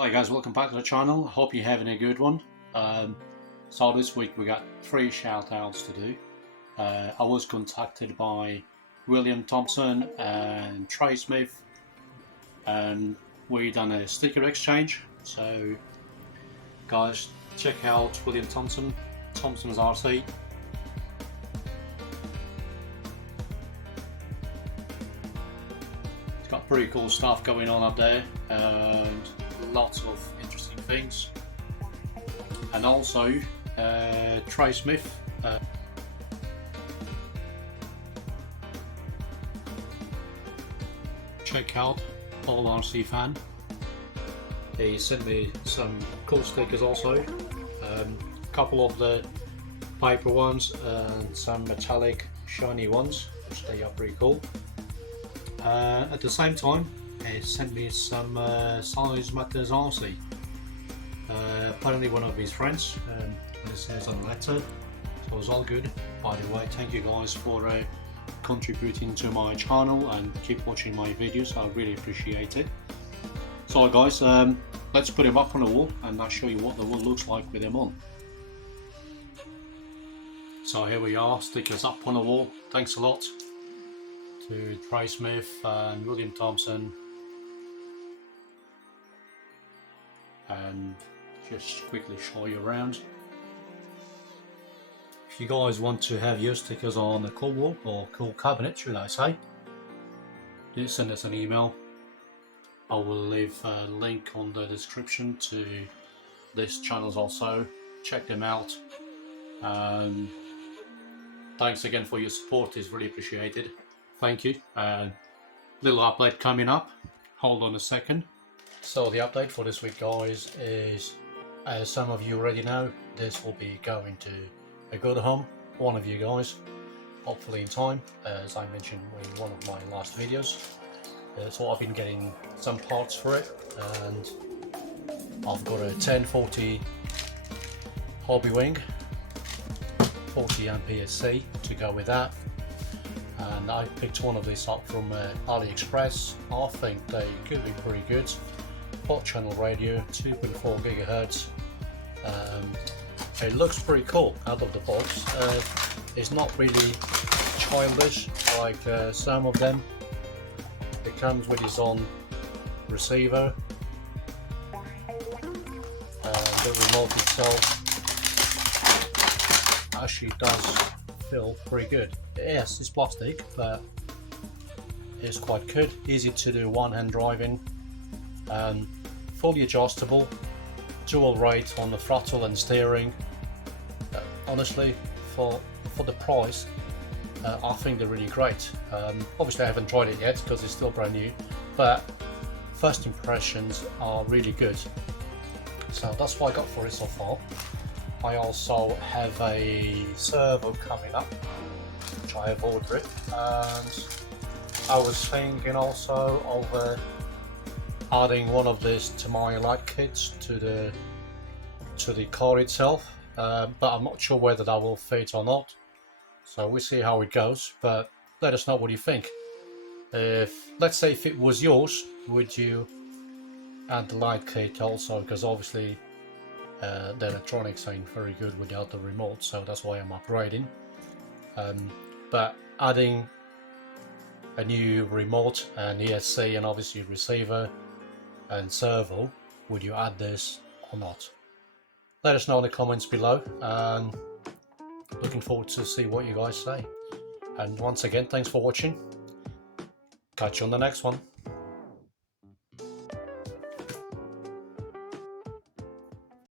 Hi guys, welcome back to the channel. I hope you're having a good one. So this week we got 3 shout outs to do. I was contacted by William Thompson and Trey Smith, and we done a sticker exchange. So guys, check out William Thompson, Fonzie.rc. It's got pretty cool stuff going on up there, and lots of interesting things. And also Trey Smith, check out All RC fan. He sent me some cool stickers also, a couple of the paper ones and some metallic shiny ones, which they are pretty cool. At the same time, he sent me some Size Matters RC. Apparently one of his friends, it says on the letter, so it was all good. By the way, thank you guys for contributing to my channel and keep watching my videos. I really appreciate it. So guys, let's put him up on the wall and I'll show you what the wall looks like with him on. So here we are, stickers up on the wall. Thanks a lot to Trey Smith and William Thompson. And just quickly show you around. If you guys want to have your stickers on a cool wall or cool cabinet, should I say, do send us an email. I will leave a link on the description to this channels also. Check them out. Thanks again for your support, it's really appreciated. Thank you. Little update coming up. Hold on a second. So the update for this week, guys, is, as some of you already know, this will be going to a good home, one of you guys, hopefully in time, as I mentioned in one of my last videos. So I've been getting some parts for it, and I've got a 1040 hobby wing, 40 amp PSC to go with that. And I picked one of these up from AliExpress. I think they could be pretty good. 4-channel radio, 2.4 gigahertz. It looks pretty cool out of the box. It's not really childish like some of them. It comes with its own receiver. The remote itself actually does feel pretty good. Yes, it's plastic, but it's quite good. Easy to do one-hand driving. Fully adjustable, dual rate on the throttle and steering. Honestly, for the price, I think they're really great. Obviously I haven't tried it yet because it's still brand new, but first impressions are really good. So that's what I got for it so far. I also have a servo coming up, which I have ordered, and I was thinking also of adding one of these to my light kits to the car itself, but I'm not sure whether that will fit or not. So we'll see how it goes. But let us know what you think. Let's say if it was yours, would you add the light kit also? Because obviously the electronics ain't very good without the remote, so that's why I'm upgrading. But adding a new remote and ESC and obviously receiver and servo, would you add this or not? Let us know in the comments below, and looking forward to see what you guys say. And once again, thanks for watching. Catch you on the next one.